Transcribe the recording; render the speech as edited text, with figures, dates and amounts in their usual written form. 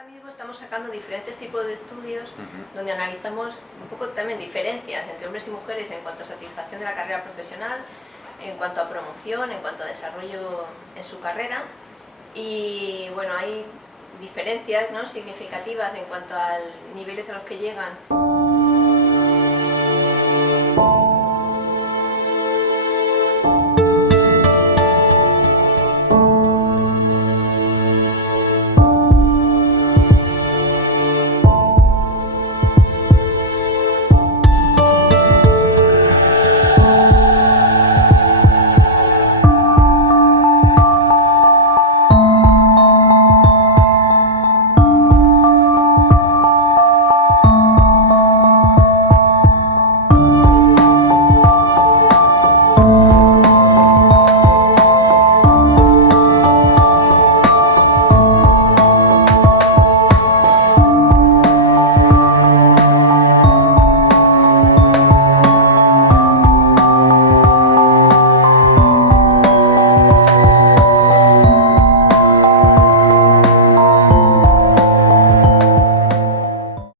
Ahora mismo estamos sacando diferentes tipos de estudios donde analizamos un poco también diferencias entre hombres y mujeres en cuanto a satisfacción de la carrera profesional, en cuanto a promoción, en cuanto a desarrollo en su carrera. Y bueno, hay diferencias, ¿no?, significativas en cuanto a niveles a los que llegan.